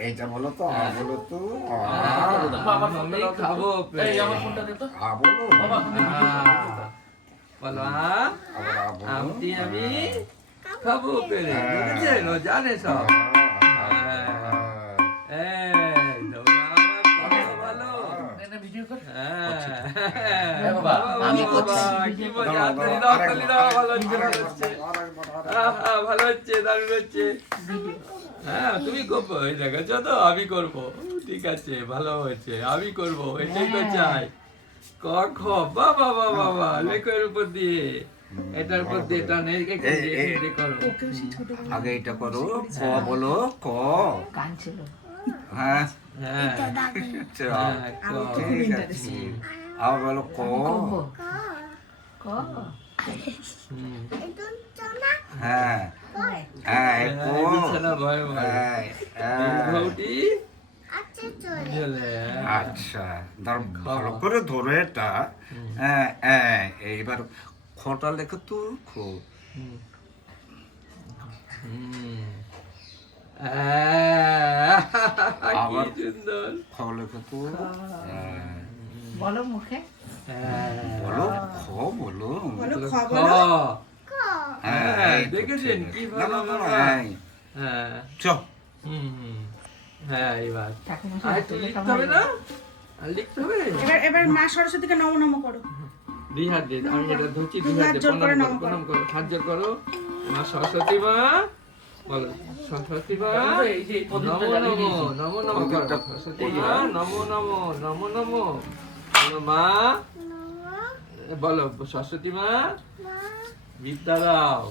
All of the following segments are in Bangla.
এইটা বলো তো বলো তো আমি খাবো এই আমার ফোনটা দে তো বলো বাবা তুমি বলো আমটি আমি খাবো পেরে বুঝেছেন ও জানে সব ভিডিও কর ভালো হচ্ছে দারুণ হচ্ছে হ্যাঁ তুমি করবো দেখেছো তো আমি করবো ঠিক আছে ভালো হয়েছে আমি করবো এটাই তো চাই ক খ বাবা বাবা বাবা লেখের উপর দিয়ে এটার উপর দিয়ে এটা নেই করো আগে এটা করো ক বলো ক হ্যাঁ হ্যাঁ আবার বলো ক হ্যাঁ হ্যাঁ আচ্ছা ভালো করে ধরে এটা এইবার খটা লেখো তো খুব সুন্দর খ লেখো তো বলো মুখে বলো খ বলো দেখেছেন কি ভালো চ হ্যাঁ এবার লিখতে হবে না আর লিখতে হবে এবার মা সরস্বতীকে নম নম করো দুই হাত দিয়ে আমি এটা ধরছি দুই হাত দিয়ে প্রণাম করো হাত জোড় করো মা সরস্বতী মা বলো সরস্বতী মা নমো নমো নমো নমো করো সরস্বতী মা নমো নমো নমো নমো বলো মা বলো সরস্বতী মা বিদ্যা দাও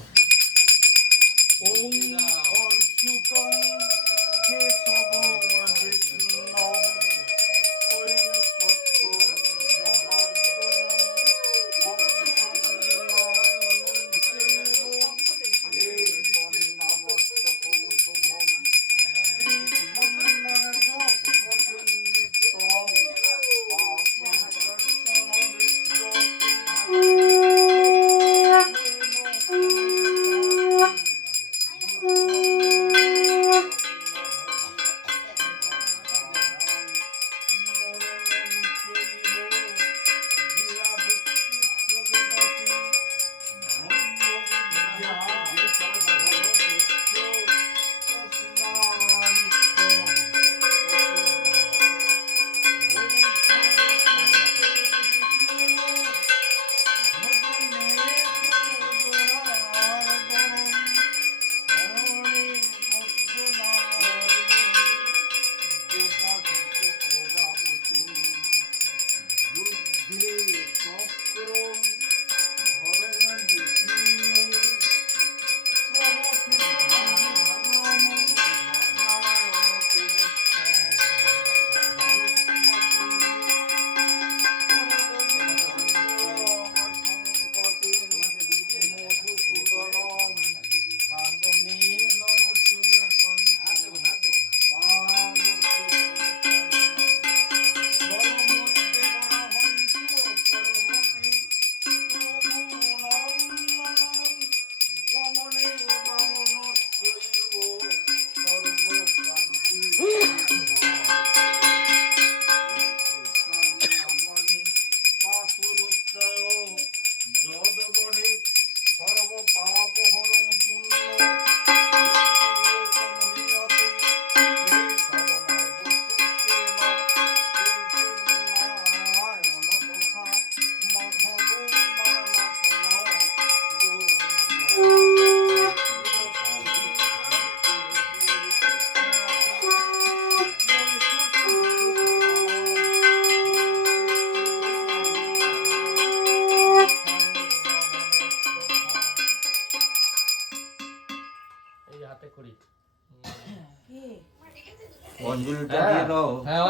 অঞ্জলিটা দিয়ে দাও হ্যাঁ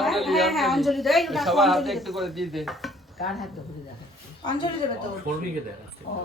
অঞ্জলি দাও সবার হাতে একটু করে দিয়ে দে কার হাতে করে দাও অঞ্জলি দেবে তো ফোরবিকে দেখা ও